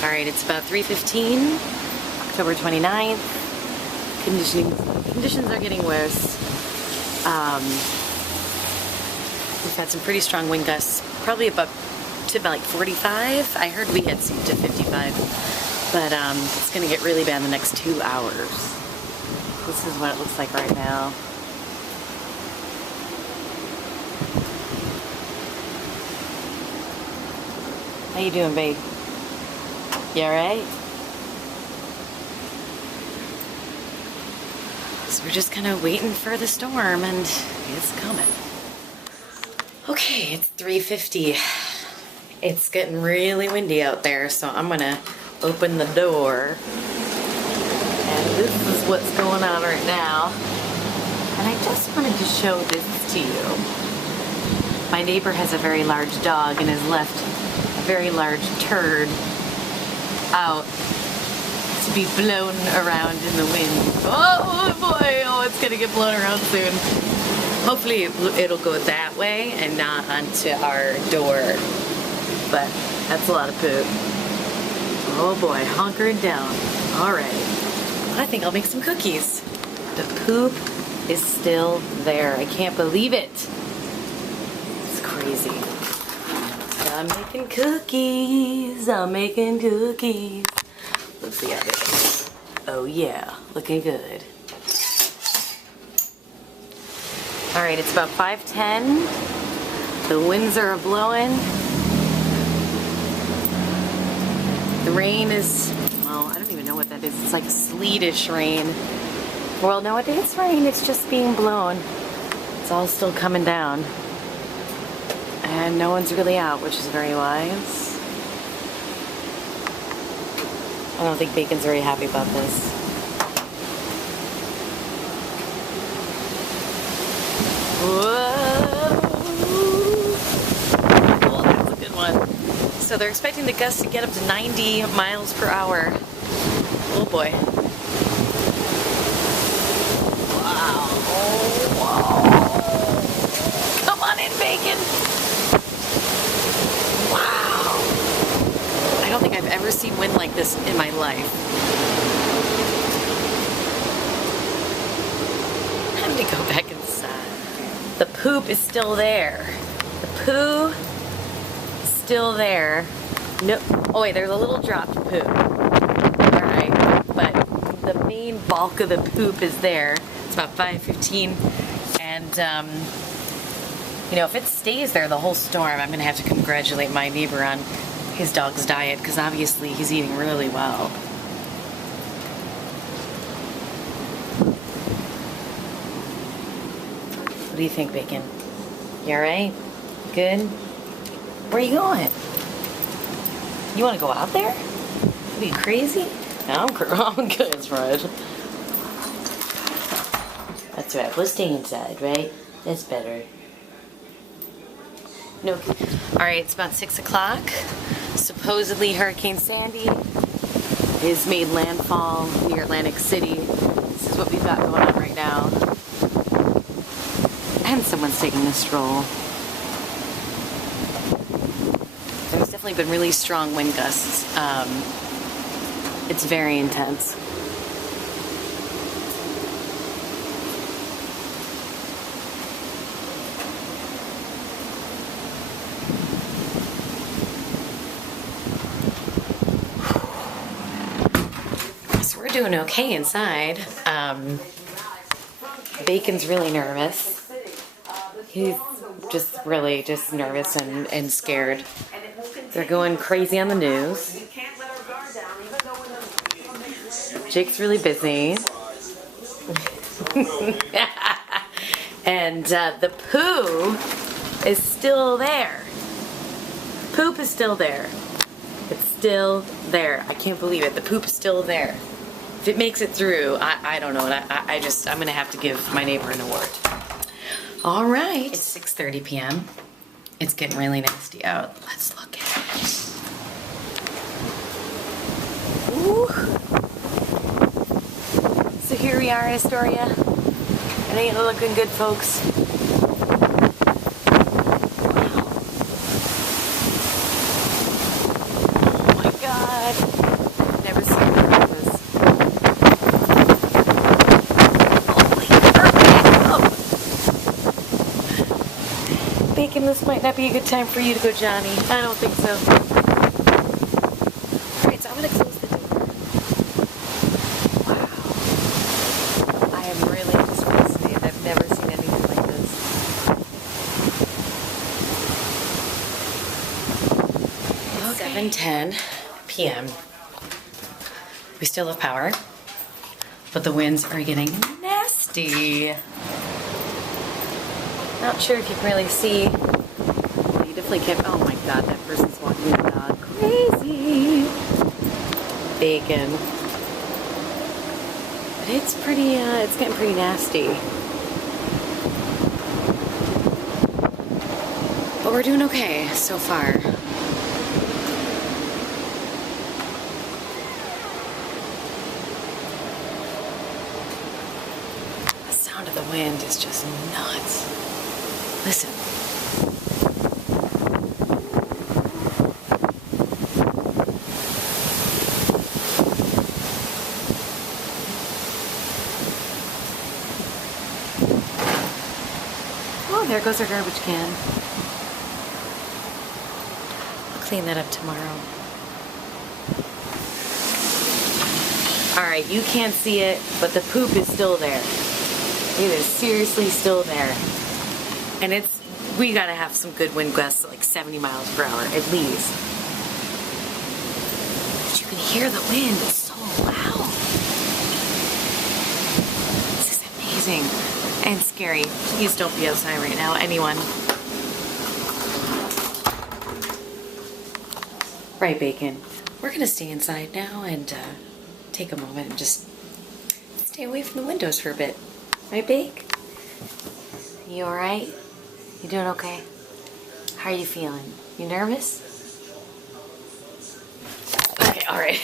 Alright, it's about 3:15, October 29th. Conditions are getting worse. We've had some pretty strong wind gusts, probably up to about like 45. I heard we had seen to 55, but it's going to get really bad in the next 2 hours. This is what it looks like right now. How you doing, babe? You alright? So we're just kind of waiting for the storm, and it's coming. Okay, it's 3:50. It's getting really windy out there, so I'm gonna open the door. And this is what's going on right now. And I just wanted to show this to you. My neighbor has a very large dog and has left a very large turd out to be blown around in the wind. Oh boy, oh, it's gonna get blown around soon. Hopefully it'll go that way and not onto our door. But that's a lot of poop. Oh boy, hunkering down. Alright. I think I'll make some cookies. The poop is still there. I can't believe it. It's crazy. I'm making cookies. I'm making cookies. Let's see how this. Oh yeah, looking good. Alright, it's about 5:10. The winds are blowing. The rain is, well, I don't even know what that is. It's like sleetish rain. Well, no, it is rain. It's just being blown. It's all still coming down. And no one's really out, which is very wise. I don't think Bacon's very happy about this. Whoa! Oh, that's a good one. So they're expecting the gusts to get up to 90 miles per hour. Oh boy. Wow. Oh, wow. Come on in, Bacon. Wow. I don't think I've ever seen wind like this in my life. I'm gonna go back inside. The poop is still there. The poo is still there. No, oh wait, there's a little dropped poop. Alright, but the main bulk of the poop is there. It's about 5:15, and you know, if it stays there the whole storm, I'm gonna have to congratulate my neighbor on his dog's diet, because obviously he's eating really well. What do you think, Bacon? You alright? Good? Where are you going? You want to go out there? Are you crazy? No, I'm good, Fred. That's right. We'll stay inside, right? That's better. No. Alright, it's about 6 o'clock. Supposedly Hurricane Sandy has made landfall near Atlantic City. This is what we've got going on right now. And someone's taking a stroll. There's definitely been really strong wind gusts. It's very intense. So we're doing okay inside. Bacon's really nervous. He's just really nervous and scared. They're going crazy on the news. Jake's really busy. And the poo is still there. Poop is still there. It's still there. I can't believe it. The poop is still there. If it makes it through, I don't know. I'm going to have to give my neighbor an award. All right. It's 6:30 p.m. It's getting really nasty out. Let's look at it. Ooh. So here we are in Astoria. It ain't looking good, folks. Wow. Oh my God. this might not be a good time for you to go, Johnny. I don't think so. Alright, so I'm gonna close the door. Wow. I am really fascinated. I've never seen anything like this. It's 7:10 p.m. We still have power, but the winds are getting nasty. Not sure if you can really see. Well, you definitely can't. Oh my god, that person's walking the dog. Crazy. Bacon. But it's pretty, it's getting pretty nasty. But we're doing okay so far. The sound of the wind is just nuts. Listen. Oh, there goes our garbage can. I'll clean that up tomorrow. Alright, you can't see it, but the poop is still there. It is seriously still there. And we gotta have some good wind gusts at like 70 miles per hour, at least. But you can hear the wind, it's so loud. This is amazing and scary. Please don't be outside right now, anyone. Right, Bacon. We're gonna stay inside now and take a moment and just stay away from the windows for a bit. Right, Bake? You alright? You doing okay? How are you feeling? You nervous? Okay, alright.